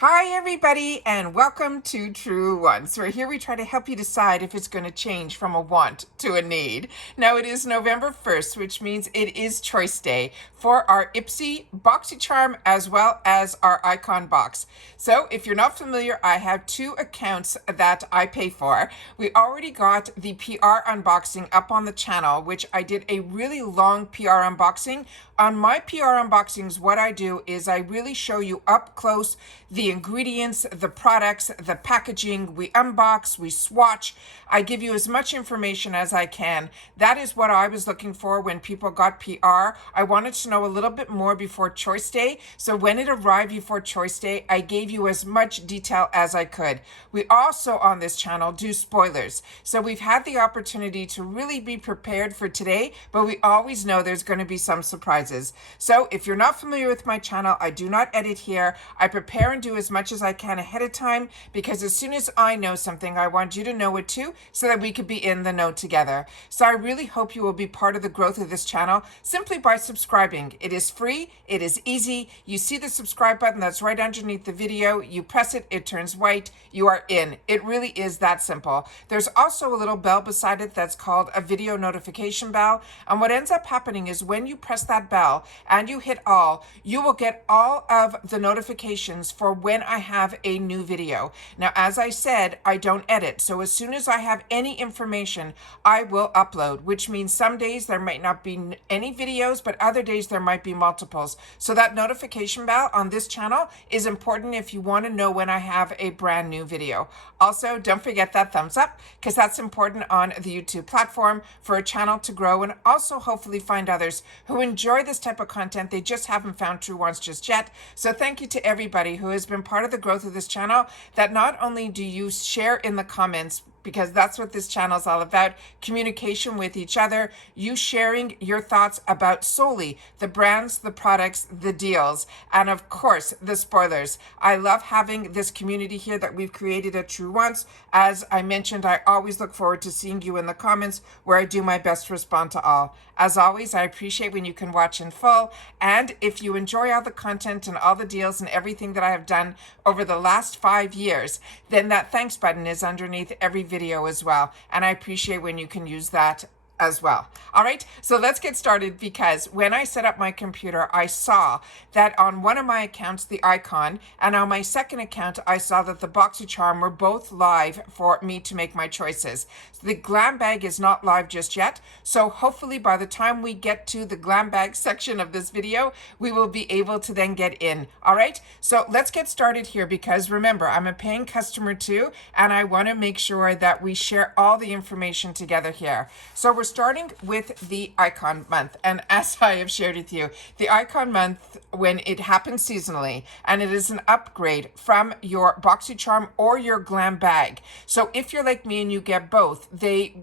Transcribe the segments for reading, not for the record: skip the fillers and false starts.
Hi everybody and welcome to Truewants, where here we try to help you decide if it's going to change from a want to a need. Now it is November 1st, which means it is Choice Day for our Ipsy, Boxycharm, as well as our icon box. So if you're not familiar, I have two accounts that I pay for. We already got the PR unboxing up on the channel, which I did a really long PR unboxing. On my PR unboxings, what I do is I really show you up close the ingredients, the products, the packaging. We unbox, we swatch. I give you as much information as I can. That is what I was looking for when people got PR. I wanted to know a little bit more before Choice Day. So when it arrived before Choice Day, I gave you as much detail as I could. We also on this channel do spoilers. So we've had the opportunity to really be prepared for today, but we always know there's going to be some surprises. So if you're not familiar with my channel, I do not edit here. I prepare and do as much as I can ahead of time, because as soon as I know something, I want you to know it too, so that we could be in the know together. So I really hope you will be part of the growth of this channel simply by subscribing. It is free, it is easy. You see the subscribe button that's right underneath the video. You press it, it turns white, you are in. It really is that simple. There's also a little bell beside it that's called a video notification bell. And what ends up happening is when you press that bell and you hit all, you will get all of the notifications for when I have a new video. Now, as I said, I don't edit. So as soon as I have any information, I will upload, which means some days there might not be any videos, but other days there might be multiples. So that notification bell on this channel is important if you want to know when I have a brand new video. Also, don't forget that thumbs up, because that's important on the YouTube platform for a channel to grow and also hopefully find others who enjoy this type of content. They just haven't found Truewants just yet. So thank you to everybody who has been part of the growth of this channel, that not only do you share in the comments, because that's what this channel is all about, communication with each other, you sharing your thoughts about solely the brands, the products, the deals, and of course, the spoilers. I love having this community here that we've created at Truewants. As I mentioned, I always look forward to seeing you in the comments, where I do my best to respond to all. As always, I appreciate when you can watch in full, and if you enjoy all the content and all the deals and everything that I have done over the last 5 years, then that thanks button is underneath every video as well, and I appreciate when you can use that as well. All right, so let's get started, because when I set up my computer, I saw that on one of my accounts, the icon, and on my second account, I saw that the Boxycharm were both live for me to make my choices. So the Glam bag is not live just yet, so hopefully by the time we get to the GlamBags section of this video, we will be able to then get in. All right, so let's get started here, because remember, I'm a paying customer too, and I want to make sure that we share all the information together here. So we're starting with the icon month, and as I have shared with you, the icon month, when it happens seasonally, and it is an upgrade from your Boxycharm or your Glam bag. So if you're like me and you get both, the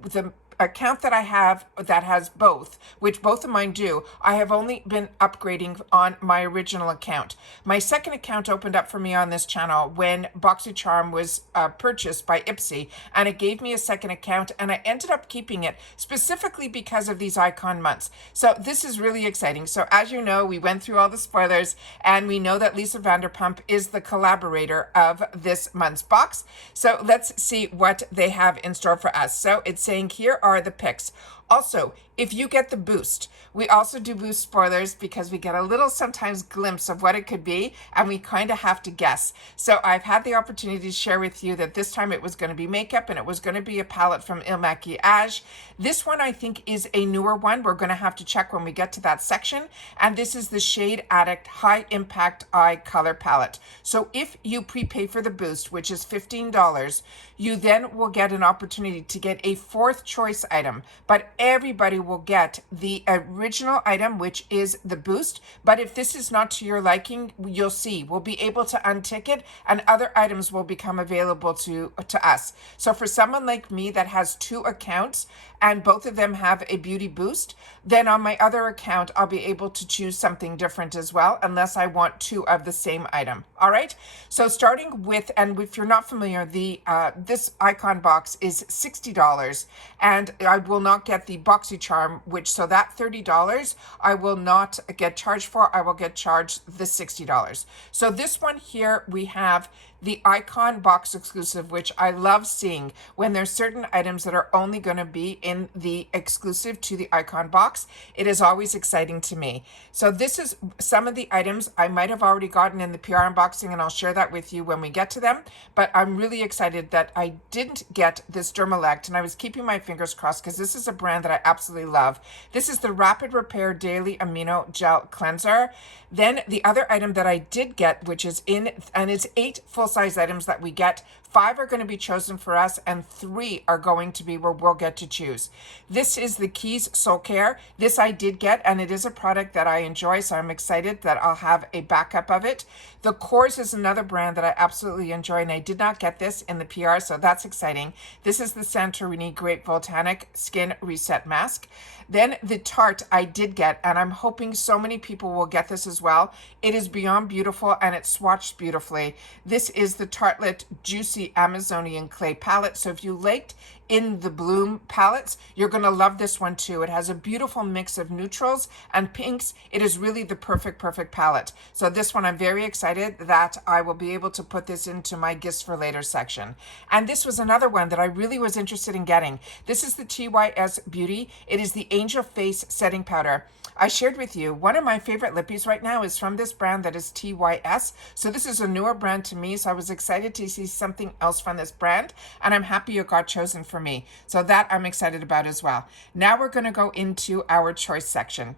account that I have that has both, which both of mine do, I have only been upgrading on my original account. My second account opened up for me on this channel when Boxycharm was purchased by Ipsy, and it gave me a second account, and I ended up keeping it specifically because of these icon months. So this is really exciting. So as you know, we went through all the spoilers, and we know that Lisa Vanderpump is the collaborator of this month's box. So let's see what they have in store for us. So it's saying here are the picks. Also, if you get the boost, we also do boost spoilers, because we get a little sometimes glimpse of what it could be, and we kind of have to guess. So I've had the opportunity to share with you that this time it was going to be makeup, and it was going to be a palette from Il Maquillage. This one I think is a newer one. We're going to have to check when we get to that section. And this is the Shade Addict High Impact Eye Color Palette. So if you prepay for the boost, which is $15, you then will get an opportunity to get a fourth choice item. But everybody will get the original item, which is the boost. But if this is not to your liking, you'll see we'll be able to untick it, and other items will become available to us. So for someone like me that has two accounts and both of them have a beauty boost, then on my other account, I'll be able to choose something different as well, unless I want two of the same item. All right, so starting with, and if you're not familiar, the this icon box is $60, and I will not get the Boxycharm, which, so that $30 I will not get charged for. I will get charged the $60. So this one here, we have the Icon Box exclusive, which I love seeing when there's certain items that are only going to be in the exclusive to the Icon Box. It is always exciting to me. So this is some of the items I might have already gotten in the PR unboxing, and I'll share that with you when we get to them. But I'm really excited that I didn't get this Dermalect, and I was keeping my fingers crossed because this is a brand that I absolutely love. This is the Rapid Repair Daily Amino Gel Cleanser. Then the other item that I did get, which is in, and it's 8 full-size items that we get. 5 are going to be chosen for us, and 3 are going to be where we'll get to choose. This is the Keys Soul Care. This I did get, and it is a product that I enjoy, so I'm excited that I'll have a backup of it. The Kors is another brand that I absolutely enjoy, and I did not get this in the PR, so that's exciting. This is the Santorini Great Volcanic Skin Reset Mask. Then the Tarte I did get, and I'm hoping so many people will get this as well. It is beyond beautiful, and it's swatched beautifully. This is the Tartelette Juicy Amazonian Clay Palette. So if you liked In the Bloom palettes, you're going to love this one too. It has a beautiful mix of neutrals and pinks. It is really the perfect palette. So this one, I'm very excited that I will be able to put this into my gifts for later section. And this was another one that I really was interested in getting. This is the TYS Beauty. It is the Angel Face Setting Powder. I shared with you, one of my favorite lippies right now is from this brand that is TYS. So this is a newer brand to me, so I was excited to see something else from this brand, and I'm happy it got chosen for me. So that I'm excited about as well. Now we're going to go into our choice section.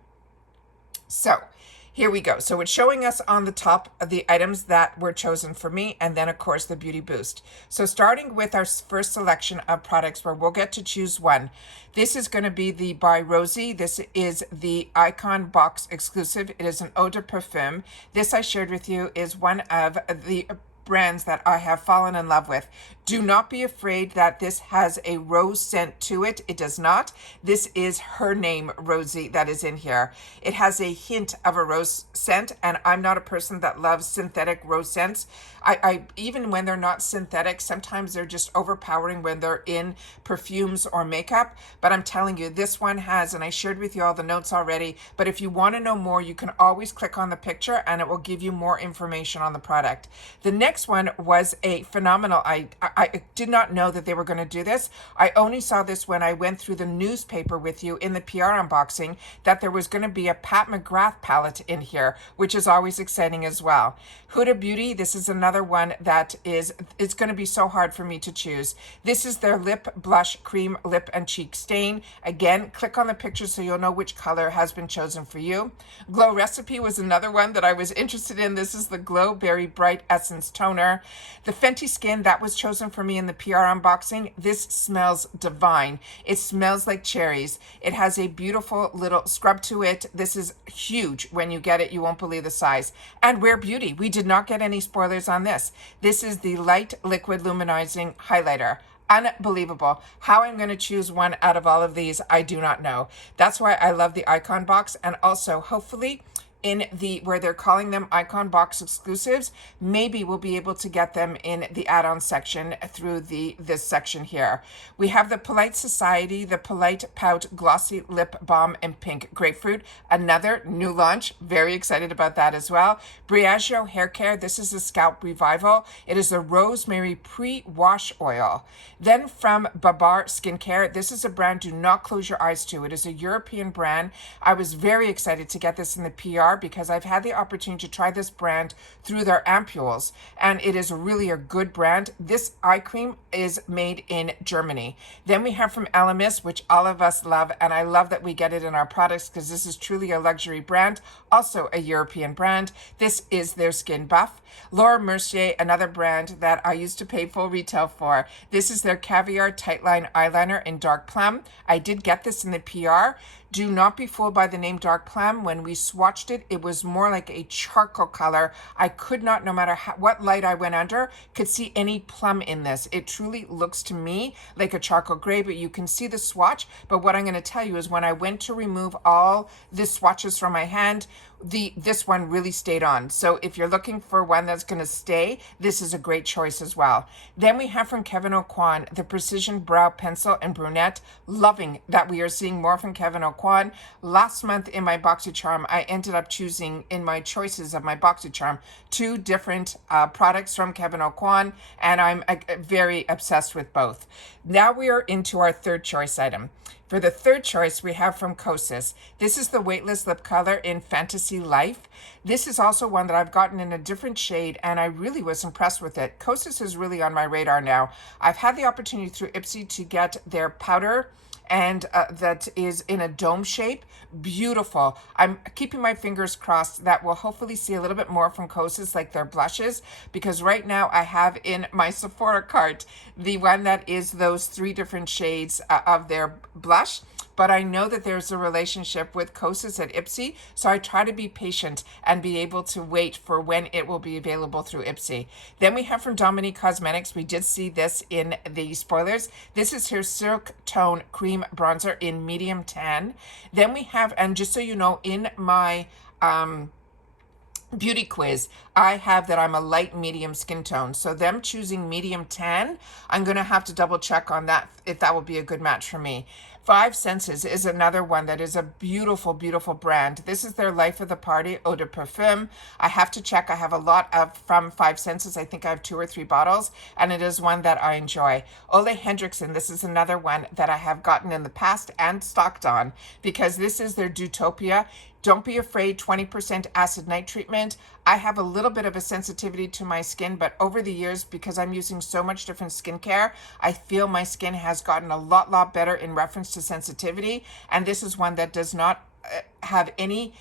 So here we go. So it's showing us on the top of the items that were chosen for me, and then of course the Beauty Boost. So starting with our first selection of products where we'll get to choose one. This is going to be the by Rosie. This is the Icon Box exclusive. It is an eau de parfum. This I shared with you is one of the brands that I have fallen in love with. Do not be afraid that this has a rose scent to it. It does not. This is her name, Rosie, that is in here. It has a hint of a rose scent, and I'm not a person that loves synthetic rose scents. I even when they're not synthetic, sometimes they're just overpowering when they're in perfumes or makeup. But I'm telling you, this one has, and I shared with you all the notes already, but if you want to know more, you can always click on the picture and it will give you more information on the product. The next one was a phenomenal. I did not know that they were going to do this. I only saw this when I went through the newspaper with you in the PR unboxing, that there was going to be a Pat McGrath palette in here, which is always exciting as well. Huda Beauty, this is another one that is, it's going to be so hard for me to choose. This is their Lip Blush Cream Lip and Cheek Stain. Again, click on the picture so you'll know which color has been chosen for you. Glow Recipe was another one that I was interested in. This is the Glow Berry Bright Essence Toner. The Fenty Skin, that was chosen for me in the PR unboxing. This smells divine. It smells like cherries. It has a beautiful little scrub to it. This is huge. When you get it, you won't believe the size. And Rare Beauty, we did not get any spoilers on this. This is the Light Liquid Luminizing Highlighter. Unbelievable. How I'm going to choose one out of all of these, I do not know. That's why I love the Icon Box, and also hopefully in the, where they're calling them Icon Box exclusives, maybe we'll be able to get them in the add-on section through this section here. We have the Polite Society, the Polite Pout Glossy Lip Balm in Pink Grapefruit, another new launch. Very excited about that as well. Briogeo Hair Care, this is a Scalp Revival. It is a Rosemary Pre-Wash Oil. Then from Babar Skincare, this is a brand do not close your eyes to. It is a European brand. I was very excited to get this in the PR because I've had the opportunity to try this brand through their ampules, and it is really a good brand. This eye cream is made in Germany. Then we have from Elemis, which all of us love, and I love that we get it in our products because this is truly a luxury brand, also a European brand. This is their Skin Buff. Laura Mercier, another brand that I used to pay full retail for. This is their Caviar Tightline Eyeliner in Dark Plum. I did get this in the PR. Do not be fooled by the name Dark Plum. When we swatched it, it was more like a charcoal color. I could not, no matter what light I went under, could see any plum in this. It truly looks to me like a charcoal gray, but you can see the swatch. But what I'm going to tell you is when I went to remove all the swatches from my hand, this one really stayed on. So if you're looking for one that's going to stay, this is a great choice as well. Then we have from Kevyn Aucoin, the Precision Brow Pencil in Brunette. Loving that we are seeing more from Kevyn Aucoin. Last month in my Boxycharm, I ended up choosing in my choices of my Boxycharm 2 different products from Kevyn Aucoin, and I'm very obsessed with both. Now we are into our third choice item. For the third choice, we have from Kosas. This is the Weightless Lip Color in Fantasy Life. This is also one that I've gotten in a different shade, and I really was impressed with it. Kosas is really on my radar now. I've had the opportunity through Ipsy to get their powder, and that is in a dome shape. Beautiful. I'm keeping my fingers crossed that we'll hopefully see a little bit more from Kosas, like their blushes, because right now I have in my Sephora cart the one that is those 3 different shades of their blush. But I know that there's a relationship with Kosas at Ipsy, so I try to be patient and be able to wait for when it will be available through Ipsy. Then we have from Dominique Cosmetics, we did see this in the spoilers. This is her Silk Tone Cream Bronzer in Medium Tan. Then we have, and just so you know, in my beauty quiz, I have that I'm a light medium skin tone. So them choosing medium tan, I'm going to have to double check on that if that will be a good match for me. Five Senses is another one that is a beautiful, beautiful brand. This is their Life of the Party Eau de Parfum. I have to check. I have a lot of from Five Senses. I think I have 2 or 3 bottles, and it is one that I enjoy. Ole Hendrickson, this is another one that I have gotten in the past and stocked on, because this is their Dutopia. Don't be afraid, 20% acid night treatment. I have a little bit of a sensitivity to my skin, but over the years, because I'm using so much different skincare, I feel my skin has gotten a lot better in reference to sensitivity. And this is one that does not have any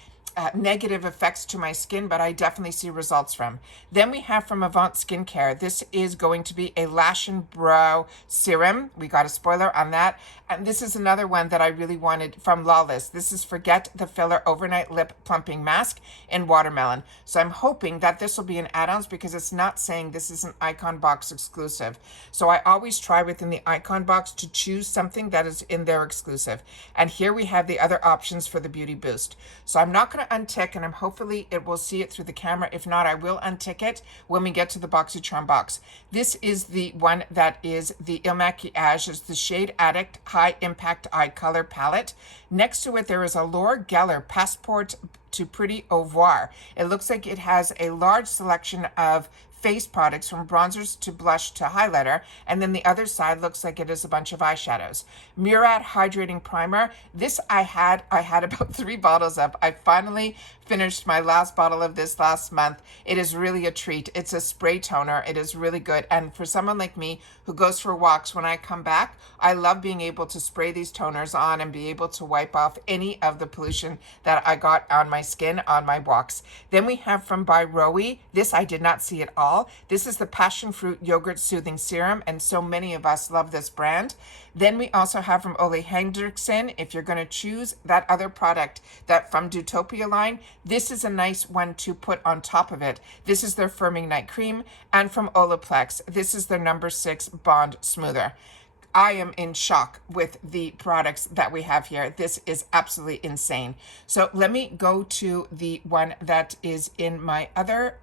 negative effects to my skin, but I definitely see results from. Then we have from Avant Skincare. This is going to be a lash and brow serum. We got a spoiler on that. And this is another one that I really wanted from Lawless. This is Forget the Filler Overnight Lip Plumping Mask in Watermelon. So I'm hoping that this will be an add-ons, because it's not saying this is an Icon Box exclusive. So I always try within the Icon Box to choose something that is in their exclusive. And here we have the other options for the Beauty Boost. So I'm not going to untick, and I'm hopefully it will see it through the camera. If not, I will untick it when we get to the Boxycharm box. This is the one that is the Il Maquillage. It's the Shade Addict High Impact Eye Color Palette. Next to it, there is a Laura Geller Passport to Pretty Au Revoir. It looks like it has a large selection of face products, from bronzers to blush to highlighter, and then the other side looks like it is a bunch of eyeshadows. Murad Hydrating Primer. This I had about 3 bottles of. I finally finished my last bottle of this last month. It is really a treat. It's a spray toner. It is really good. And for someone like me who goes for walks, when I come back, I love being able to spray these toners on and be able to wipe off any of the pollution that I got on my skin on my walks. Then we have from By Rowie. This I did not see at all. This is the Passion Fruit Yogurt Soothing Serum, and so many of us love this brand. Then we also have from Ole Hendrickson, if you're going to choose that other product that from Dutopia line, this is a nice one to put on top of it. This is their Firming Night Cream. And from Olaplex, this is their number 6 Bond Smoother. I am in shock with the products that we have here. This is absolutely insane. So let me go to the one that is in my other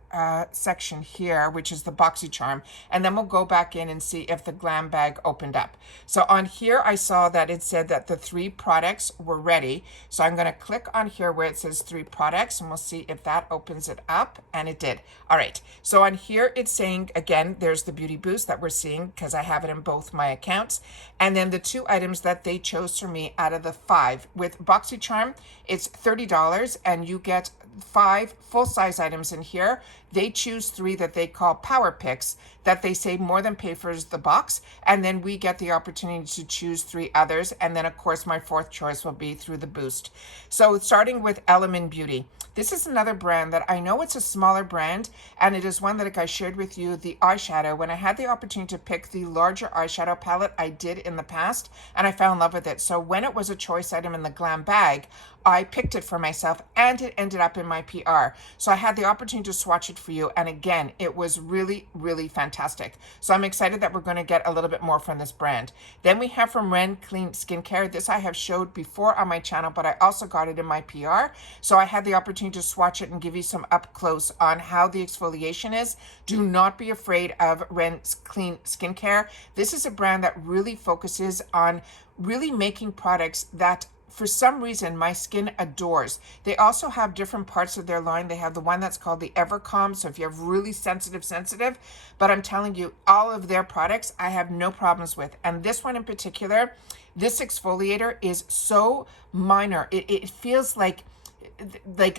section here, which is the Boxycharm, and then we'll go back in and see if the Glam bag opened up. So on here, I saw that it said that the 3 products were ready. So I'm going to click on here where it says 3 products, and we'll see if that opens it up, and it did. All right. So on here, it's saying, again, there's the Beauty Boost that we're seeing, because I have it in both my accounts. And then the 2 items that they chose for me out of the 5. With Boxycharm, it's $30, and you get 5 full-size items in here. They choose 3 that they call power picks, that they say more than pay for the box, and then we get the opportunity to choose 3 others, and then of course my 4th choice will be through the boost. So starting with Element Beauty. This is another brand that I know it's a smaller brand, and it is one that, like I shared with you, the eyeshadow, when I had the opportunity to pick the larger eyeshadow palette, I did in the past, and I fell in love with it. So when it was a choice item in the Glam bag, I picked it for myself and it ended up in my PR. So I had the opportunity to swatch it for you. And again, it was really, really fantastic. So I'm excited that we're going to get a little bit more from this brand. Then we have from Ren Clean Skincare. This I have showed before on my channel, but I also got it in my PR. So I had the opportunity to swatch it and give you some up close on how the exfoliation is. Do not be afraid of Ren Clean Skincare. This is a brand that really focuses on really making products that for some reason my skin adores. They also have different parts of their line. They have the one that's called the Evercalm, so if you have really sensitive, but I'm telling you, all of their products I have no problems with. And this one in particular, this exfoliator is so minor. It feels like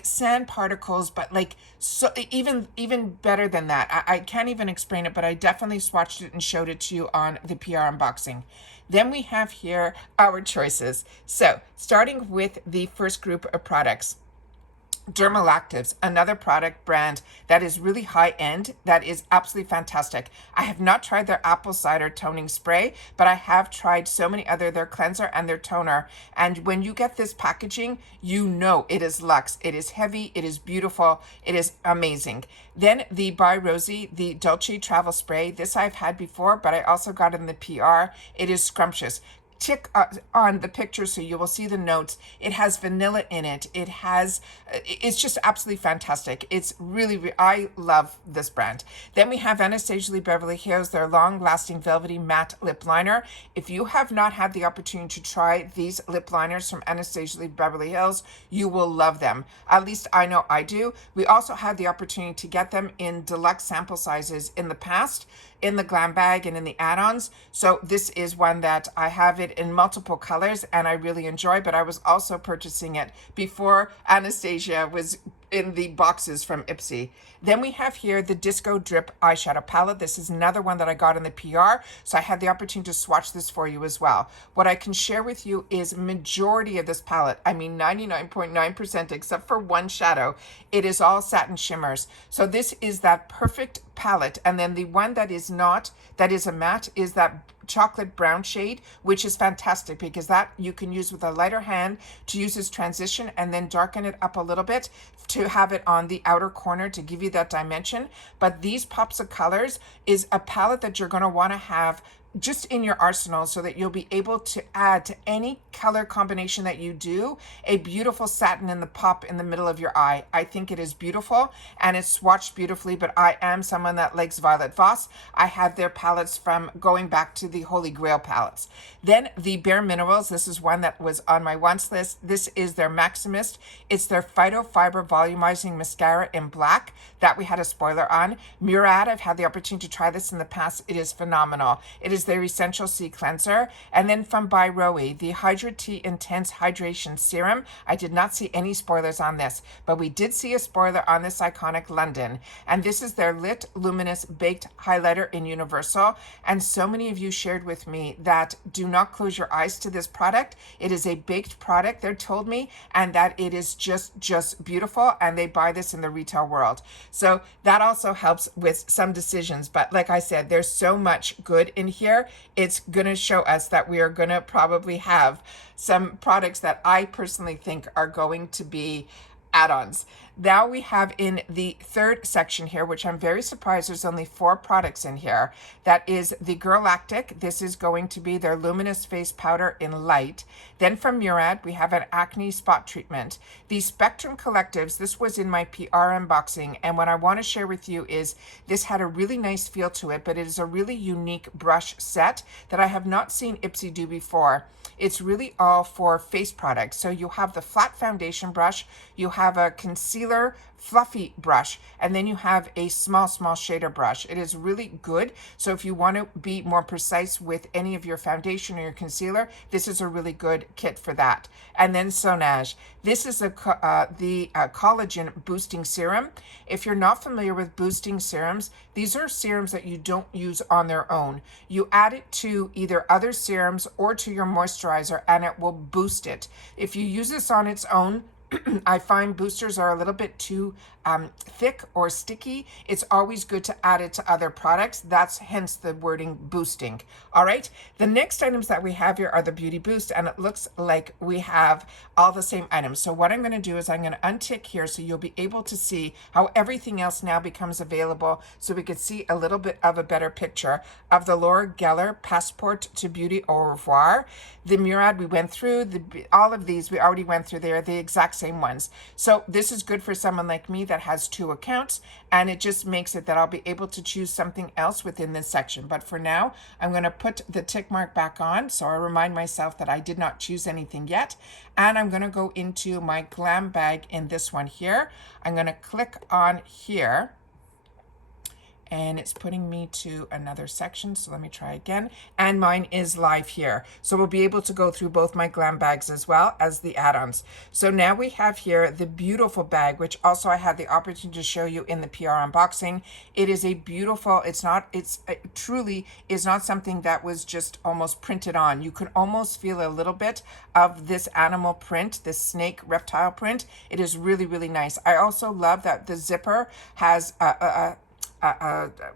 sand particles, but like so even better than that. I can't even explain it, but I definitely swatched it and showed it to you on the PR unboxing. Then we have here our choices. So starting with the first group of products, Dermalactives, another product brand that is really high end, that is absolutely fantastic. I have not tried their apple cider toning spray, but I have tried so many other, their cleanser and their toner. And when you get this packaging, you know it is luxe. It is heavy, it is beautiful, it is amazing. Then the By Rosie, the Dolce Travel Spray. This I've had before, but I also got it in the PR. It is scrumptious. Tick on the picture so you will see the notes. It has vanilla in it. It's just absolutely fantastic. It's really, I love this brand. Then we have Anastasia Beverly Hills, their long-lasting velvety matte lip liner. If you have not had the opportunity to try these lip liners from Anastasia Beverly Hills, you will love them. At least I know I do. We also had the opportunity to get them in deluxe sample sizes in the past, in the Glam bag and in the add-ons. So this is one that I have it in multiple colors and I really enjoy, but I was also purchasing it before Anastasia was in the boxes from Ipsy. Then we have here the Disco Drip eyeshadow palette. This is another one that I got in the PR, so I had the opportunity to swatch this for you as well. What I can share with you is majority of this palette, I mean 99.9% except for one shadow, it is all satin shimmers. So this is that perfect palette. And then the one that is not, that is a matte, is that chocolate brown shade, which is fantastic because that you can use with a lighter hand to use as transition and then darken it up a little bit to have it on the outer corner to give you that dimension. But these pops of colors is a palette that you're going to want to have just in your arsenal so that you'll be able to add to any color combination that you do a beautiful satin in the pop in the middle of your eye. I think it is beautiful and it's swatched beautifully, but I am someone that likes Violet Voss. I have their palettes from going back to the Holy Grail palettes. Then the Bare Minerals, this is one that was on my wants list. This is their Maximist. It's their Phytofiber Volumizing Mascara in black that we had a spoiler on. Murad, I've had the opportunity to try this in the past. It is phenomenal. It is their Essential C Cleanser. And then from By Roe, the Hydra Tea Intense Hydration Serum. I did not see any spoilers on this, but we did see a spoiler on this iconic London. And this is their Lit Luminous Baked Highlighter in Universal. And so many of you shared with me that do not close your eyes to this product. It is a baked product, they're told me, and that it is just beautiful, and they buy this in the retail world. So that also helps with some decisions. But like I said, there's so much good in here. It's going to show us that we are going to probably have some products that I personally think are going to be add-ons. Now we have in the third section here, which I'm very surprised there's only 4 products in here. That is the Girlactic. This is going to be their Luminous Face Powder in Light. Then from Murad, we have an Acne Spot Treatment. The Spectrum Collectives, this was in my PR unboxing, and what I want to share with you is this had a really nice feel to it, but it is a really unique brush set that I have not seen Ipsy do before. It's really all for face products. So you have the flat foundation brush, you have a concealer fluffy brush, and then you have a small shader brush. It is really good. So if you want to be more precise with any of your foundation or your concealer, this is a really good kit for that. And then Sonage. This is the collagen boosting serum. If you're not familiar with boosting serums, these are serums that you don't use on their own. You add it to either other serums or to your moisturizer and it will boost it. If you use this on its own, I find boosters are a little bit too thick or sticky. It's always good to add it to other products. That's hence the wording boosting. All right. The next items that we have here are the Beauty Boost, and it looks like we have all the same items. So what I'm going to do is I'm going to untick here so you'll be able to see how everything else now becomes available, so we could see a little bit of a better picture of the Laura Geller Passport to Beauty Au Revoir. The Murad we went through, all of these we already went through. They're the exact same ones. So this is good for someone like me that has 2 accounts, and it just makes it that I'll be able to choose something else within this section. But for now, I'm going to put the tick mark back on so I remind myself that I did not choose anything yet. And I'm going to go into my Glam bag in this one here. I'm going to click on here, and it's putting me to another section. So let me try again. And mine is live here. So we'll be able to go through both my Glam bags as well as the add-ons. So now we have here the beautiful bag, which also I had the opportunity to show you in the PR unboxing. It is a beautiful, it truly is not something that was just almost printed on. You can almost feel a little bit of this animal print, this snake reptile print. It is really, really nice. I also love that the zipper has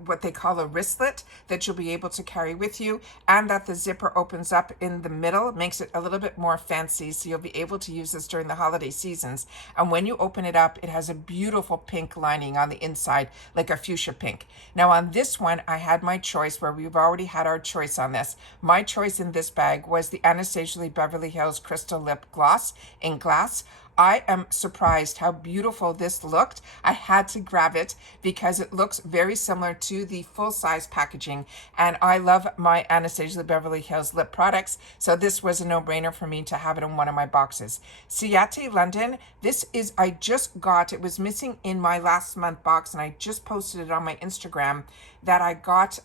what they call a wristlet that you'll be able to carry with you, and that the zipper opens up in the middle. It makes it a little bit more fancy, so you'll be able to use this during the holiday seasons. And when you open it up, it has a beautiful pink lining on the inside, like a fuchsia pink. Now on this one, I had my choice, where we've already had our choice on this. My choice in this bag was the Anastasia Beverly Hills Crystal Lip Gloss in glass. I am surprised how beautiful this looked. I had to grab it because it looks very similar to the full-size packaging, and I love my Anastasia Beverly Hills lip products, so this was a no-brainer for me to have it in one of my boxes. Ciate London, this is, I just got, it was missing in my last month box, and I just posted it on my Instagram that I got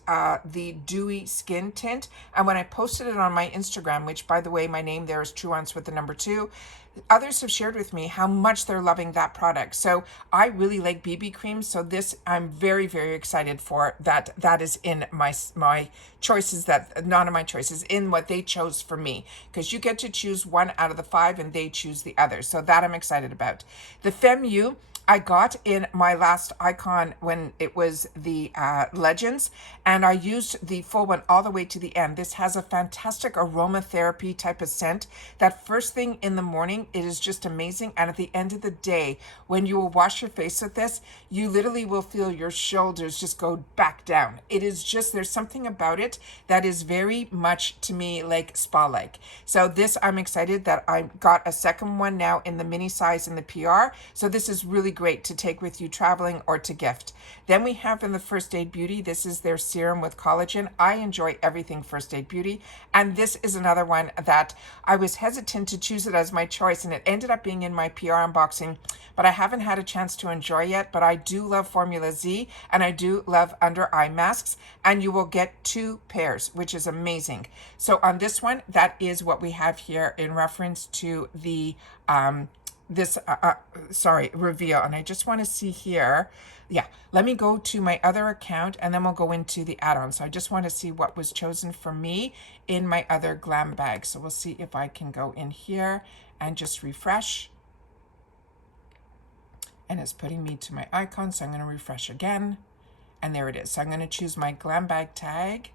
the Dewy Skin Tint, and when I posted it on my Instagram, which by the way, my name there is Truewants with the number 2, others have shared with me how much they're loving that product. So I really like BB cream. So this, I'm very, very excited for that. That is in my choices, that none of my choices in what they chose for me, because you get to choose 1 out of the 5 and they choose the other. So that I'm excited about. The FEMU, I got in my last icon when it was the Legends, and I used the full one all the way to the end. This has a fantastic aromatherapy type of scent. That first thing in the morning, it is just amazing. And at the end of the day, when you will wash your face with this, you literally will feel your shoulders just go back down. It is just, there's something about it that is very much to me like spa-like. So this, I'm excited that I got a second one now in the mini size in the PR. So this is really great to take with you traveling or to gift. Then we have in the First Aid Beauty, this is their serum with collagen. I enjoy everything First Aid Beauty, and this is another one that I was hesitant to choose it as my choice, and it ended up being in my PR unboxing, but I haven't had a chance to enjoy yet. But I do love Formula Z, and I do love under eye masks, and you will get 2 pairs, which is amazing. So on this one, that is what we have here in reference to the reveal. And I just want to see here, let me go to my other account and then we'll go into the add-on. So I just want to see what was chosen for me in my other Glam bag. So we'll see if I can go in here and just refresh, and it's putting me to my icon. So I'm going to refresh again, and there it is. So I'm going to choose my Glam bag tag,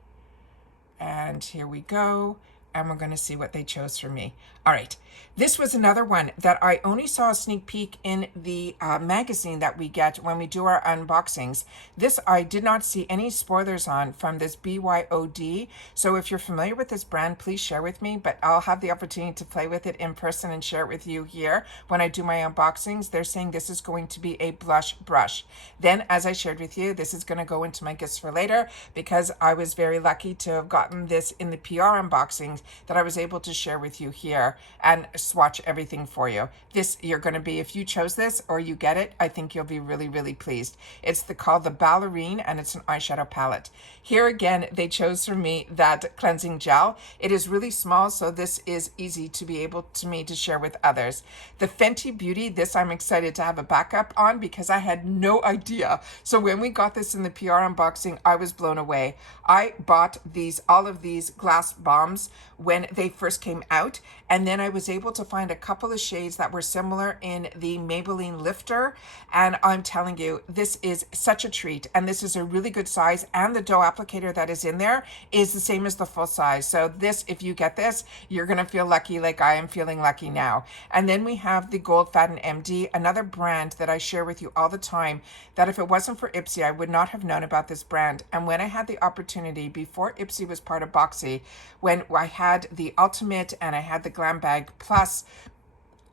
and here we go. And we're going to see what they chose for me. All right. This was another one that I only saw a sneak peek in the magazine that we get when we do our unboxings. This, I did not see any spoilers on from this BYOD. So if you're familiar with this brand, please share with me, but I'll have the opportunity to play with it in person and share it with you here when I do my unboxings. They're saying this is going to be a blush brush. Then, as I shared with you, this is going to go into my gifts for later, because I was very lucky to have gotten this in the PR unboxings that I was able to share with you here and swatch everything for you. This, you're going to be, if you chose this or you get it, I think you'll be really, really pleased. It's called the Ballerine, and it's an eyeshadow palette. Here again, they chose for me that cleansing gel. It is really small, so this is easy to be able to share with others. The Fenty Beauty, this I'm excited to have a backup on because I had no idea. So when we got this in the PR unboxing, I was blown away. I bought all of these glass bombs when they first came out. And then I was able to find a couple of shades that were similar in the Maybelline Lifter. And I'm telling you, this is such a treat. And this is a really good size. And the dough applicator that is in there is the same as the full size. So this, if you get this, you're going to feel lucky like I am feeling lucky now. And then we have the Gold Faden MD, another brand that I share with you all the time, that if it wasn't for Ipsy, I would not have known about this brand. And when I had the opportunity, before Ipsy was part of Boxy, when I had the Ultimate and I had the Glam Bag Plus,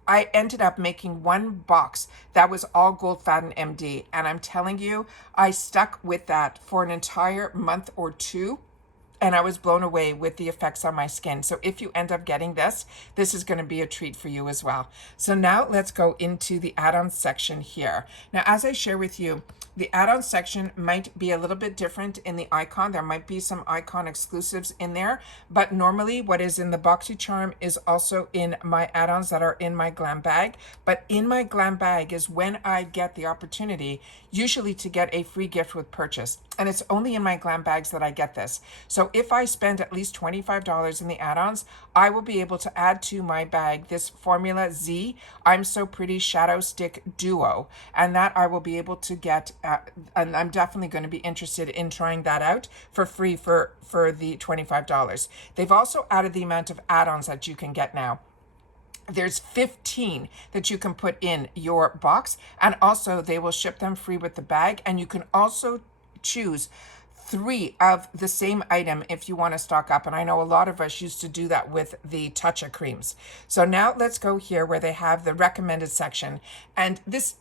I ended up making one box that was all Gold Faden MD. And I'm telling you, I stuck with that for an entire month or two. And I was blown away with the effects on my skin. So if you end up getting this, this is going to be a treat for you as well. So now let's go into the add-ons section here. Now, as I share with you, the add-on section might be a little bit different in the icon. There might be some icon exclusives in there, but normally what is in the Boxycharm is also in my add-ons that are in my Glam bag. But in my Glam bag is when I get the opportunity, usually to get a free gift with purchase. And it's only in my Glam bags that I get this. So if I spend at least $25 in the add-ons, I will be able to add to my bag this Formula Z I'm So Pretty Shadow Stick Duo. And that I will be able to get, and I'm definitely going to be interested in trying that out for free for the $25. They've also added the amount of add-ons that you can get now. There's 15 that you can put in your box, and also they will ship them free with the bag. And you can also choose 3 of the same item if you want to stock up. And I know a lot of us used to do that with the Toucha creams. So now let's go here where they have the recommended section. And this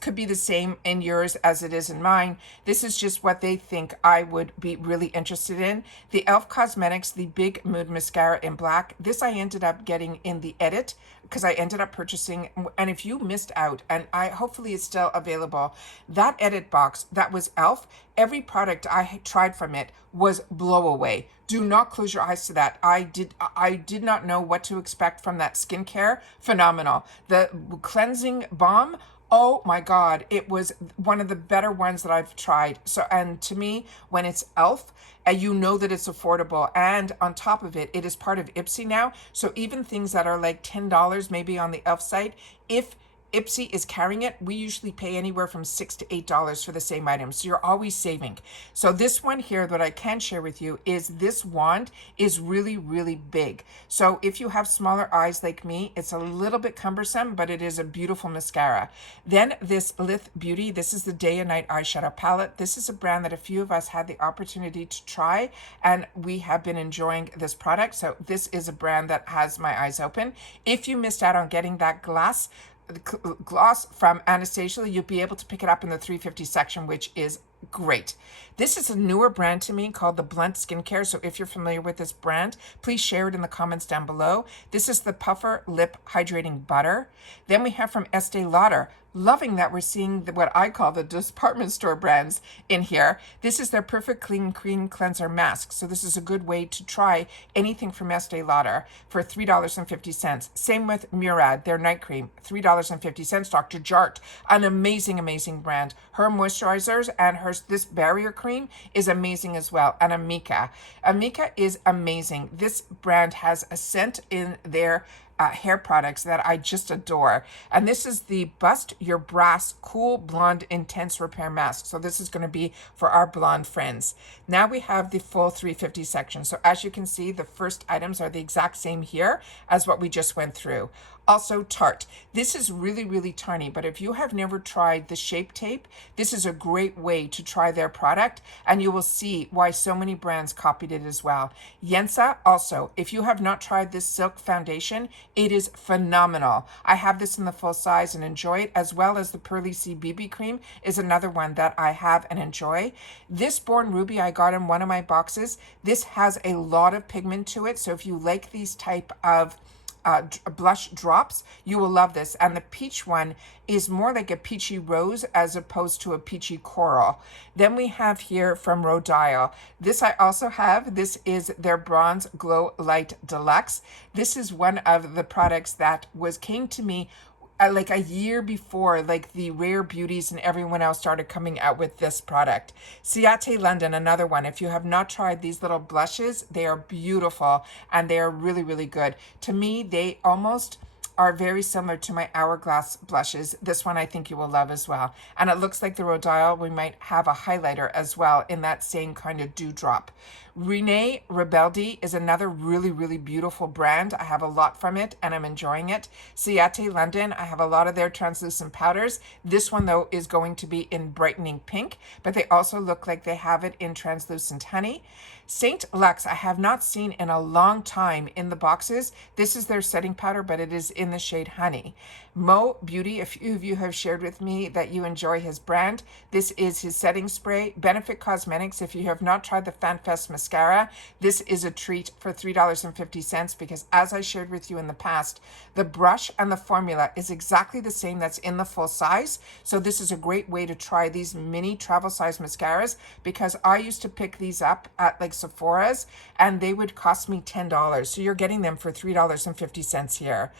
could be the same in yours as it is in mine. This is just what they think I would be really interested in. The e.l.f. Cosmetics, the Big Mood Mascara in black. This I ended up getting in the edit because I ended up purchasing, and if you missed out, and hopefully it's still available, that edit box that was e.l.f., every product I tried from it was blow away. Do not close your eyes to that. I did not know what to expect from that skincare. Phenomenal. The cleansing balm, oh my God, it was one of the better ones that I've tried. So, and to me, when it's e.l.f., you know that it's affordable. And on top of it, it is part of Ipsy now. So even things that are like $10 maybe on the e.l.f. site, if Ipsy is carrying it, we usually pay anywhere from $6 to $8 for the same item. So you're always saving. So this one here that I can share with you is this wand is really, really big. So if you have smaller eyes like me, it's a little bit cumbersome, but it is a beautiful mascara. Then this Lith Beauty, this is the Day and Night Eyeshadow Palette. This is a brand that a few of us had the opportunity to try, and we have been enjoying this product. So this is a brand that has my eyes open. If you missed out on getting that gloss from Anastasia, you'll be able to pick it up in the 350 section, which is great. This is a newer brand to me called the Blunt Skincare. So if you're familiar with this brand, please share it in the comments down below. This is the Puffer Lip Hydrating Butter. Then we have from Estee Lauder. Loving that we're seeing what I call the department store brands in here. This is their Perfect Clean Cream Cleanser Mask. So this is a good way to try anything from Estee Lauder for $3.50. Same with Murad, their night cream, $3.50. Dr. Jart, an amazing, amazing brand. Her moisturizers and this barrier cream is amazing as well. And Amika. Amika is amazing. This brand has a scent in their hair products that I just adore. And this is the Bust Your Brass Cool Blonde Intense Repair Mask. So this is going to be for our blonde friends. Now we have the full 350 section. So as you can see, the first items are the exact same here as what we just went through. Also Tarte. This is really, really tiny, but if you have never tried the Shape Tape, this is a great way to try their product, and you will see why so many brands copied it as well. Yensa also, if you have not tried this Silk Foundation, it is phenomenal. I have this in the full size and enjoy it, as well as the Pearly Sea BB Cream is another one that I have and enjoy. This Born Ruby I got in one of my boxes. This has a lot of pigment to it, so if you like these type of blush drops, you will love this. And the peach one is more like a peachy rose as opposed to a peachy coral. Then we have here from Rodial. This I also have. This is their Bronze Glow Light Deluxe. This is one of the products that came to me like a year before, like the Rare Beauties and everyone else started coming out with this product. Ciate London, another one. If you have not tried these little blushes, they are beautiful and they are really, really good. To me, they almost are very similar to my Hourglass blushes. This one I think you will love as well. And it looks like the Rhodile, we might have a highlighter as well in that same kind of dewdrop. Renee Rebeldi is another really, really beautiful brand. I have a lot from it and I'm enjoying it. Ciate London, I have a lot of their translucent powders. This one though is going to be in brightening pink, but they also look like they have it in translucent honey. Saint Lux, I have not seen in a long time in the boxes. This is their setting powder, but it is in the shade Honey. Mo Beauty, a few of you have shared with me that you enjoy his brand. This is his setting spray. Benefit Cosmetics, if you have not tried the FanFest mascara, this is a treat for $3.50 because as I shared with you in the past, the brush and the formula is exactly the same that's in the full size. So this is a great way to try these mini travel size mascaras because I used to pick these up at like Sephora's and they would cost me $10. So you're getting them for $3.50 here.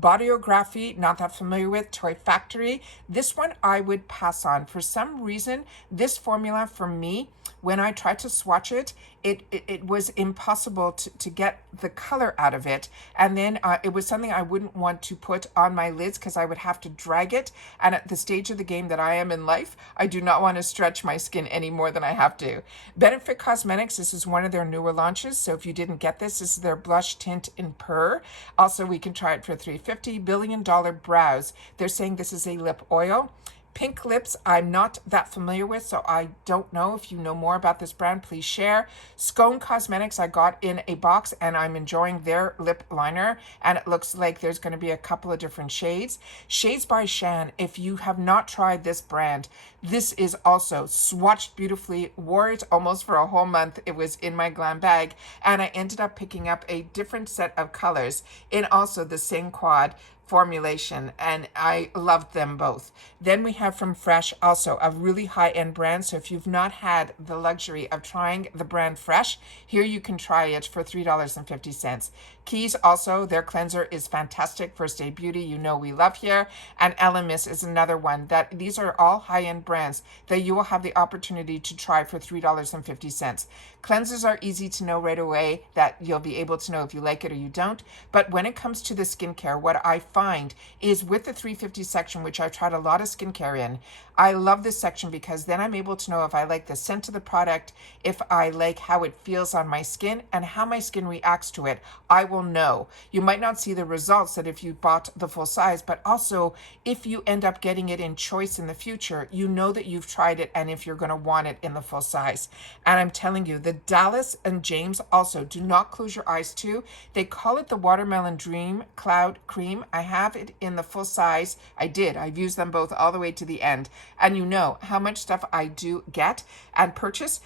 Bodyography, not that familiar with. Toy Factory, this one I would pass on. For some reason, this formula for me, when I tried to swatch it, it was impossible to get the color out of it. And then it was something I wouldn't want to put on my lids because I would have to drag it. And at the stage of the game that I am in life, I do not want to stretch my skin any more than I have to. Benefit Cosmetics, this is one of their newer launches. So if you didn't get this, this is their blush tint in Purr. Also, we can try it for $350. $billion brows. They're saying this is a lip oil. Pink Lips, I'm not that familiar with, so I don't know. If you know more about this brand, please share. Scone Cosmetics, I got in a box and I'm enjoying their lip liner and it looks like there's going to be a couple of different shades. Shades by Shan, if you have not tried this brand, this is also swatched beautifully, wore it almost for a whole month. It was in my Glam bag and I ended up picking up a different set of colors in also the same quad formulation and I loved them both. Then we have from Fresh, also a really high-end brand. So if you've not had the luxury of trying the brand Fresh, here you can try it for $3.50. Keys, also their cleanser is fantastic. First Aid Beauty, you know we love here. And Elemis is another one that these are all high-end brands that you will have the opportunity to try for $3.50. Cleansers are easy to know right away that you'll be able to know if you like it or you don't. But when it comes to the skincare, what I find is with the $3.50 section, which I've tried a lot of skincare in, I love this section because then I'm able to know if I like the scent of the product, if I like how it feels on my skin and how my skin reacts to it. I will know. You might not see the results that if you bought the full size, but also if you end up getting it in choice in the future, you know that you've tried it and if you're going to want it in the full size. And I'm telling you, the Dallas and James also, do not close your eyes to. They call it the Watermelon Dream Cloud Cream. I have it in the full size. I've used them both all the way to the end. And you know how much stuff I do get and purchase.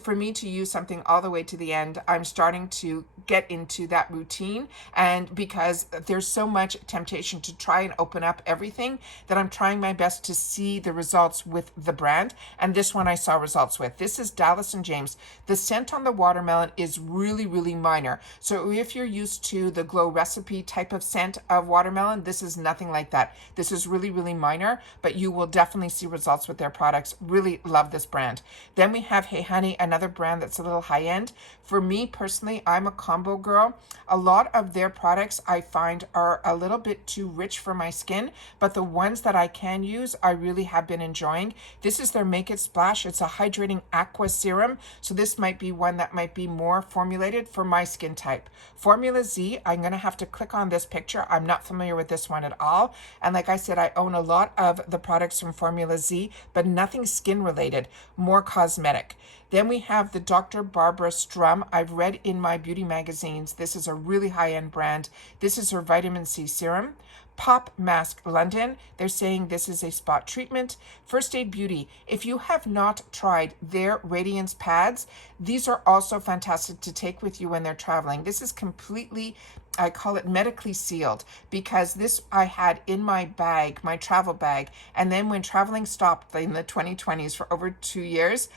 For me to use something all the way to the end, I'm starting to get into that routine. And because there's so much temptation to try and open up everything, that I'm trying my best to see the results with the brand. And this one I saw results with. This is Dallas and James. The scent on the watermelon is really, really minor. So if you're used to the Glow Recipe type of scent of watermelon, this is nothing like that. This is really, really minor, but you will definitely see results with their products. Really love this brand. Then we have Hey Honey, another brand that's a little high end. For me personally, I'm a combo girl. A lot of their products I find are a little bit too rich for my skin, but the ones that I can use, I really have been enjoying. This is their Make It Splash. It's a hydrating aqua serum. So this might be one that might be more formulated for my skin type. Formula Z, I'm going to have to click on this picture. I'm not familiar with this one at all. And like I said, I own a lot of the products from Formula Z, but nothing skin related, more cosmetic. Then we have the Dr. Barbara Strum. I've read in my beauty magazines, this is a really high-end brand. This is her vitamin C serum. Pop Mask London, they're saying this is a spot treatment. First Aid Beauty, if you have not tried their Radiance pads, these are also fantastic to take with you when they're traveling. This is completely, I call it medically sealed, because this I had in my bag, my travel bag, and then when traveling stopped in the 2020s for over 2 years,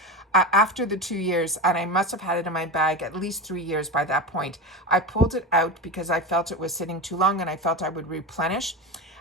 after the 2 years, and I must have had it in my bag at least 3 years by that point, I pulled it out because I felt it was sitting too long and I felt I would replenish.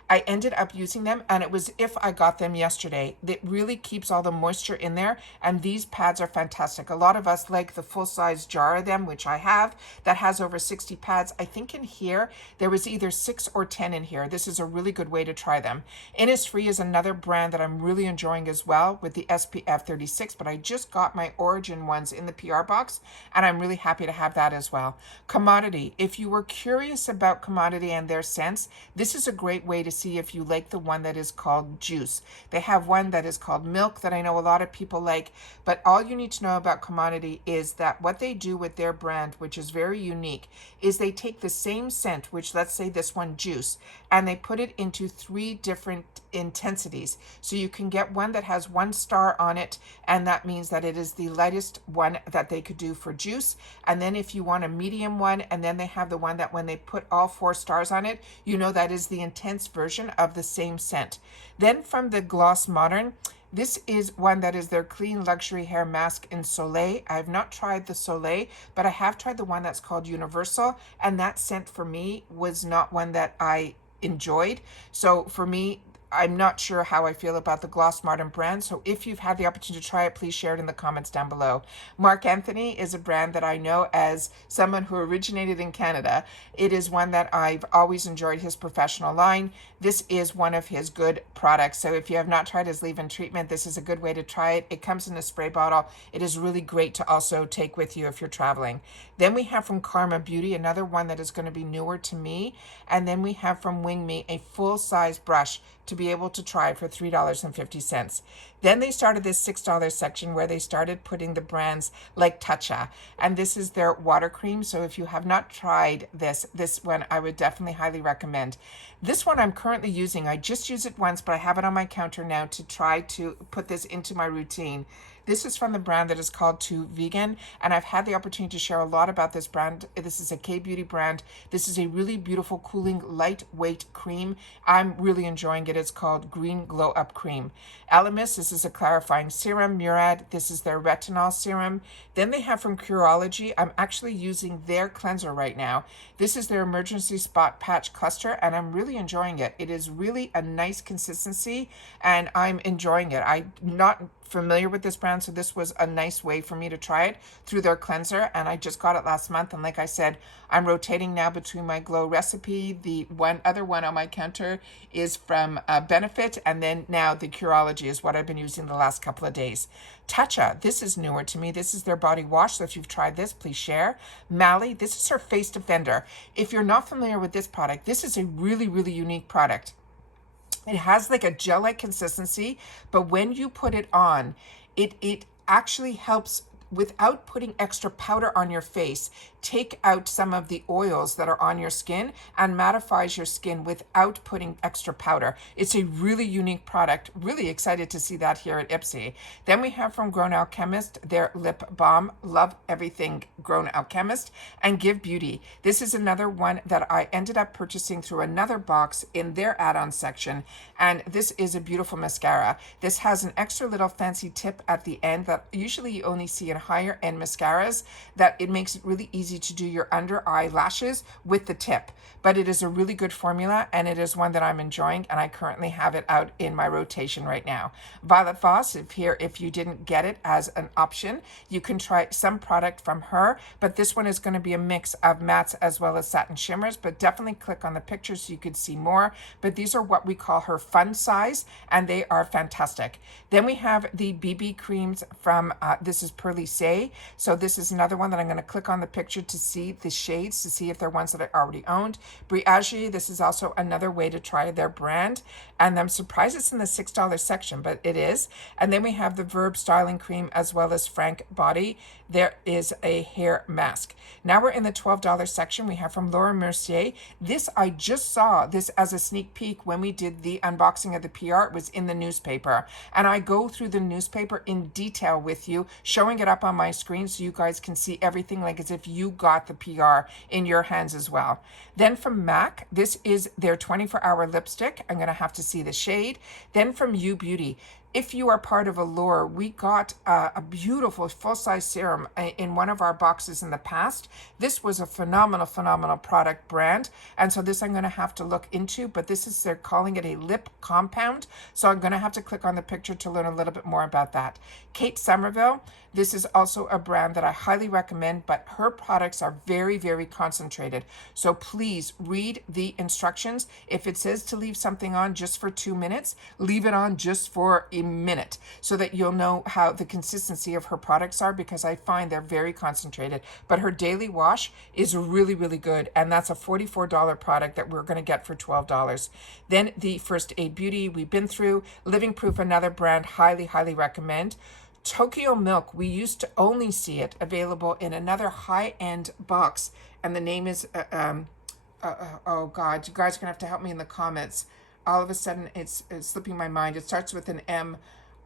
I ended up using them, and it was if I got them yesterday. It really keeps all the moisture in there, and these pads are fantastic. A lot of us like the full-size jar of them, which I have, that has over 60 pads. I think in here, there was either 6 or 10 in here. This is a really good way to try them. Innisfree is another brand that I'm really enjoying as well with the SPF 36, but I just got my Origin ones in the PR box, and I'm really happy to have that as well. Communtiy. If you were curious about Communtiy and their scents, this is a great way to see if you like the one that is called Juice. They have one that is called Milk that I know a lot of people like, but all you need to know about Communtiy is that what they do with their brand, which is very unique, is they take the same scent, which let's say this one Juice, and they put it into 3 different intensities. So you can get one that has 1 star on it, and that means that it is the lightest one that they could do for Juice. And then if you want a medium one, and then they have the one that when they put all 4 stars on it, you know that is the intense version of the same scent. Then from the Gloss Modern, this is one that is their Clean Luxury Hair Mask in Soleil. I have not tried the Soleil, but I have tried the one that's called Universal, and that scent for me was not one that I enjoyed. So for me, I'm not sure how I feel about the Gloss Modern brand, so if you've had the opportunity to try it, please share it in the comments down below. Marc Anthony is a brand that I know as someone who originated in Canada. It is one that I've always enjoyed his professional line. This is one of his good products, so if you have not tried his leave-in treatment, this is a good way to try it. It comes in a spray bottle. It is really great to also take with you if you're traveling. Then we have from Karma Beauty, another one that is going to be newer to me, and then we have from Wing Me a full-size brush to be able to try for $3.50. Then they started this $6 section where they started putting the brands like Tatcha, and this is their water cream. So if you have not tried this one I would definitely highly recommend. This one I'm currently using. I just used it once, but I have it on my counter now to try to put this into my routine. This is from the brand that is called Too Vegan, and I've had the opportunity to share a lot about this brand. This is a K-beauty brand. This is a really beautiful, cooling, lightweight cream. I'm really enjoying it. It's called Green Glow Up Cream. Elemis, this is a clarifying serum. Murad, this is their retinol serum. Then they have from Curology, I'm actually using their cleanser right now. This is their Emergency Spot Patch Cluster, and I'm really enjoying it. It is really a nice consistency, and I'm enjoying it. I'm not familiar with this brand, so this was a nice way for me to try it through their cleanser, and I just got it last month. And like I said, I'm rotating now between my Glow Recipe. The other one on my counter is from Benefit, and then now the Curology is what I've been using the last couple of days. Tatcha, this is newer to me. This is their body wash, so if you've tried this, please share. Mally, this is her Face Defender. If you're not familiar with this product, this is a really, really unique product. It has like a gel-like consistency, but when you put it on, it actually helps, without putting extra powder on your face, take out some of the oils that are on your skin and mattifies your skin without putting extra powder. It's a really unique product. Really excited to see that here at Ipsy. Then we have from Grown Alchemist their lip balm. Love everything Grown Alchemist. And Give Beauty. This is another one that I ended up purchasing through another box in their add-on section, and this is a beautiful mascara. This has an extra little fancy tip at the end that usually you only see in higher end mascaras, that it makes it really easy to do your under eye lashes with the tip. But it is a really good formula, and it is one that I'm enjoying, and I currently have it out in my rotation right now. Violet Voss, if you didn't get it as an option, you can try some product from her, but this one is going to be a mix of mattes as well as satin shimmers, but definitely click on the picture so you could see more. But these are what we call her fun size, and they are fantastic. Then we have the BB creams from, this is Pearly Say. So this is another one that I'm going to click on the picture to see the shades, to see if they're ones that I already owned. Briage, this is also another way to try their brand, and I'm surprised it's in the $6 section, but it is. And then we have the Verb Styling Cream as well as Frank Body. There is a hair mask. Now we're in the $12 section. We have from Laura Mercier. This, I just saw this as a sneak peek when we did the unboxing of the PR. It was in the newspaper, and I go through the newspaper in detail with you, showing it up on my screen so you guys can see everything like as if you got the PR in your hands as well. Then from MAC, this is their 24-hour lipstick. I'm going to have to see the shade. Then from You Beauty, if you are part of Allure, we got a beautiful full-size serum in one of our boxes in the past. This was a phenomenal product brand. And so this I'm going to have to look into, but this is, they're calling it a lip compound. So I'm going to have to click on the picture to learn a little bit more about that. Kate Somerville, this is also a brand that I highly recommend, but her products are very concentrated. So please read the instructions. If it says to leave something on just for 2 minutes, leave it on just for a minute so that you'll know how the consistency of her products are, because I find they're very concentrated. But her daily wash is really good, and that's a $44 product that we're going to get for $12. Then the First Aid Beauty we've been through. Living Proof, another brand, highly recommend. Tokyo Milk, we used to only see it available in another high-end box, and the name is, oh God, you guys are gonna have to help me in the comments. All of a sudden, it's slipping my mind. It starts with an M.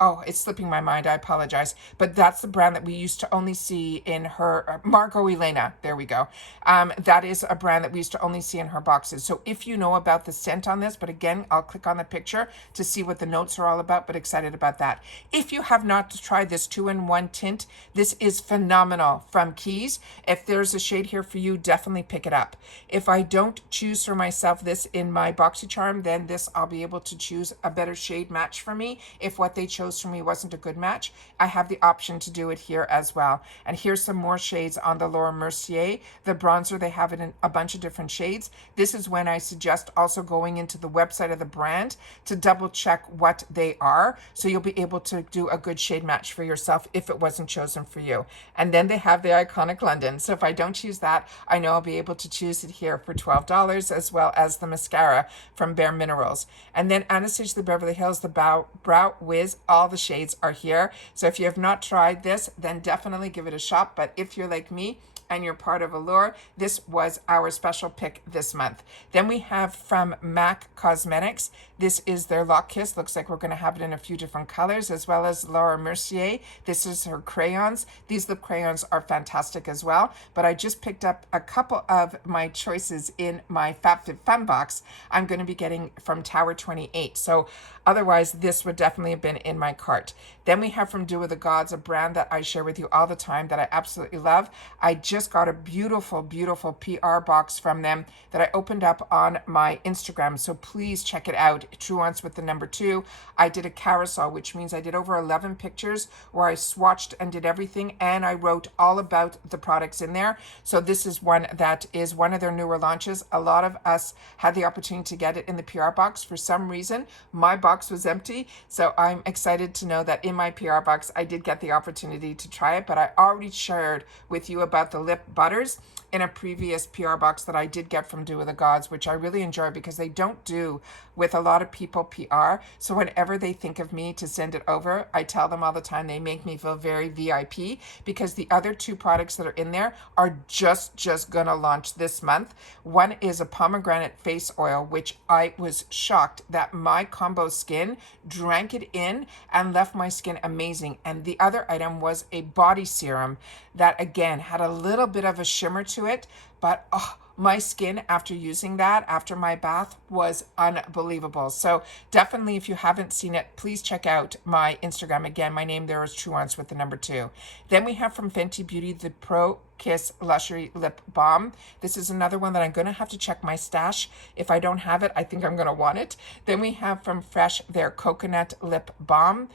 Oh, it's slipping my mind. I apologize. But that's the brand that we used to only see in her, Margot Elena. There we go. That is a brand that we used to only see in her boxes. So if you know about the scent on this, but again, I'll click on the picture to see what the notes are all about, but excited about that. If you have not tried this 2-in-1 tint, this is phenomenal from Keys. If there's a shade here for you, definitely pick it up. If I don't choose for myself this in my Boxycharm, then this I'll be able to choose a better shade match for me. If what they chose for me wasn't a good match, I have the option to do it here as well. And here's some more shades on the Laura Mercier. The bronzer, they have it in a bunch of different shades. This is when I suggest also going into the website of the brand to double check what they are, so you'll be able to do a good shade match for yourself if it wasn't chosen for you. And then they have the Iconic London. So if I don't choose that, I know I'll be able to choose it here for $12, as well as the mascara from Bare Minerals. And then Anastasia the Beverly Hills, the Brow Wiz, all the shades are here. So if you have not tried this, then definitely give it a shot. But if you're like me and you're part of Allure, this was our special pick this month. Then we have from MAC Cosmetics. This is their Lock Kiss. Looks like we're going to have it in a few different colors, as well as Laura Mercier. This is her crayons. These lip crayons are fantastic as well. But I just picked up a couple of my choices in my FabFitFun box. I'm going to be getting from Tower 28. So otherwise, this would definitely have been in my cart. Then we have from Do With The Gods, a brand that I share with you all the time that I absolutely love. I just got a beautiful PR box from them that I opened up on my Instagram. So please check it out. Truewants with the number 2. I did a carousel, which means I did over 11 pictures where I swatched and did everything, and I wrote all about the products in there. So this is one that is one of their newer launches. A lot of us had the opportunity to get it in the PR box. For some reason, my box was empty. So I'm excited to know that in my PR box, I did get the opportunity to try it, but I already shared with you about the lip butters in a previous PR box that I did get from Do With The Gods, which I really enjoy because they don't do with a lot of people PR. So whenever they think of me to send it over, I tell them all the time they make me feel very VIP, because the other 2 products that are in there are just gonna launch this month. One is a pomegranate face oil, which I was shocked that my combo skin drank it in and left my skin amazing. And the other item was a body serum that again had a little bit of a shimmer to it, but my skin after using that after my bath was unbelievable. So definitely, if you haven't seen it, please check out my Instagram. Again, my name there is Truewants with the number 2. Then we have from Fenty Beauty the Pro Kiss Luxury Lip Balm. This is another one that I'm going to have to check my stash. If I don't have it, I think I'm going to want it. Then we have from Fresh their Coconut Lip Balm.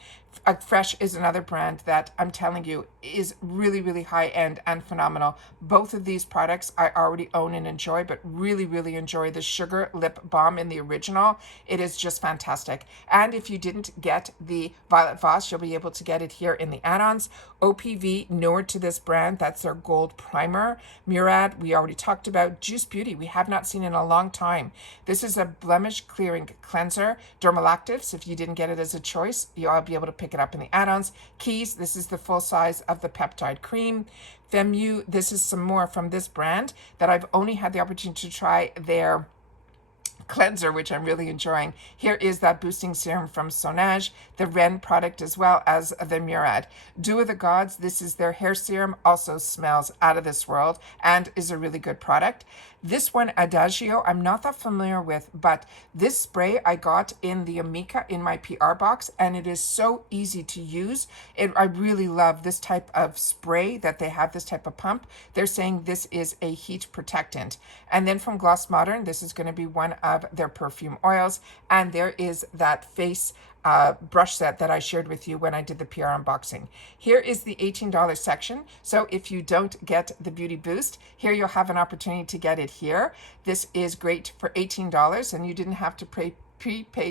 Fresh is another brand that I'm telling you is really high-end and phenomenal. Both of these products I already own and enjoy, but really enjoy the Sugar Lip Balm in the original. It is just fantastic. And if you didn't get the Violet Voss, you'll be able to get it here in the add-ons. OPV, newer to this brand, that's their Gold Primer. Murad, we already talked about. Juice Beauty, we have not seen in a long time. This is a blemish clearing cleanser. Dermalactives, if you didn't get it as a choice, you'll be able to pick it up in the add-ons. Keys, this is the full size of the peptide cream. Femu, this is some more from this brand that I've only had the opportunity to try their cleanser, which I'm really enjoying. Here is that boosting serum from Sonage, the Ren product, as well as the Murad. Dew of the Gods, this is their hair serum, also smells out of this world and is a really good product. This one, Adagio, I'm not that familiar with, but this spray I got in the Amica in my PR box, and it is so easy to use. I really love this type of spray that they have, this type of pump. They're saying this is a heat protectant. And then from Gloss Modern, this is going to be one of their perfume oils, and there is that face brush set that I shared with you when I did the PR unboxing. Here is the $18 section. So if you don't get the Beauty Boost, here you'll have an opportunity to get it here. This is great for $18, and you didn't have to prepay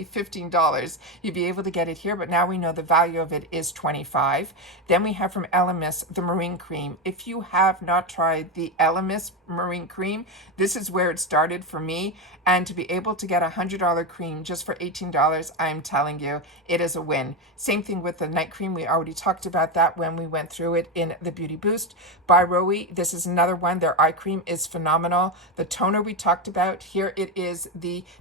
$15. You'd be able to get it here, but now we know the value of it is $25. Then we have from Elemis the Marine Cream. If you have not tried the Elemis Marine Cream, this is where it started for me. And to be able to get a $100 cream just for $18, I'm telling you, it is a win. Same thing with the night cream. We already talked about that when we went through it in the Beauty Boost. By Roe, this is another one. Their eye cream is phenomenal. The toner we talked about, here it is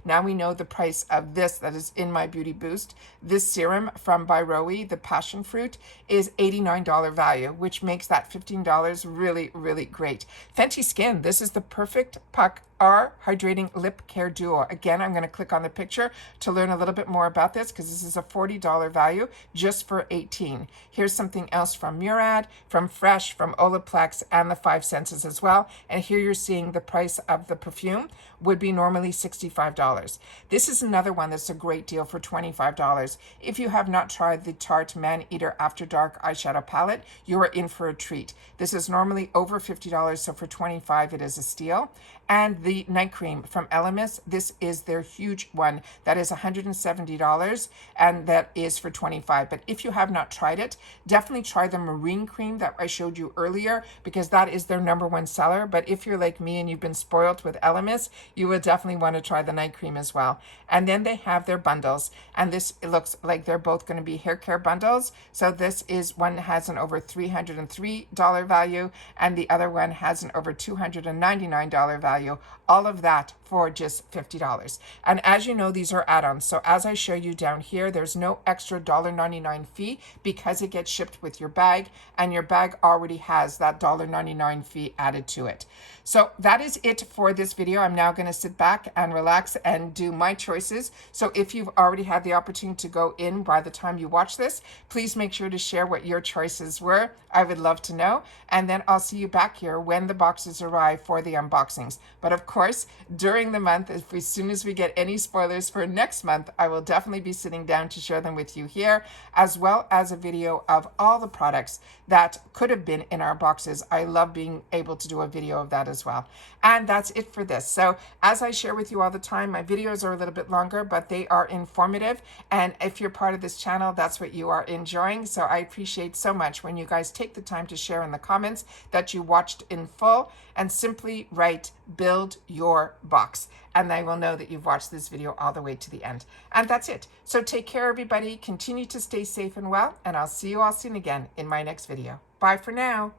now we know the price of this that is in my Beauty Boost. This serum from By Roe, the Passion Fruit, is $89 value, which makes that $15 really, really great. Fenty Skin, this is the Perfect Puck Hydrating Lip Care Duo. Again, I'm going to click on the picture to learn a little bit more about this, because this is a $40 value just for $18. Here's something else from Murad, from Fresh, from Olaplex, and the Five Senses as well. And here you're seeing the price of the perfume would be normally $65. This is another one that's a great deal for $25. If you have not tried the Tarte Man Eater After Dark eyeshadow palette, you are in for a treat. This is normally over $50, so for $25 it is a steal. And the night cream from Elemis, this is their huge one. That is $170, and that is for $25. But if you have not tried it, definitely try the Marine Cream that I showed you earlier, because that is their #1 seller. But if you're like me and you've been spoiled with Elemis, you will definitely want to try the night cream as well. And then they have their bundles, and this, it looks like they're both going to be hair care bundles. So this is one has an over $303 value, and the other one has an over $299 value. All of that for just $50. And as you know, these are add-ons. So as I show you down here, there's no extra $1.99 fee because it gets shipped with your bag, and your bag already has that $1.99 fee added to it. So that is it for this video. I'm now going to sit back and relax and do my choices. So if you've already had the opportunity to go in by the time you watch this, please make sure to share what your choices were. I would love to know. And then I'll see you back here when the boxes arrive for the unboxings. But of course, during the month, as soon as we get any spoilers for next month, I will definitely be sitting down to share them with you here, as well as a video of all the products that could have been in our boxes. I love being able to do a video of that as well. And that's it for this. So as I share with you all the time, my videos are a little bit longer, but they are informative. And if you're part of this channel, that's what you are enjoying. So I appreciate so much when you guys take the time to share in the comments that you watched in full, and simply write "build your box," and I will know that you've watched this video all the way to the end. And that's it. So take care, everybody. Continue to stay safe and well, and I'll see you all soon again in my next video. Bye for now.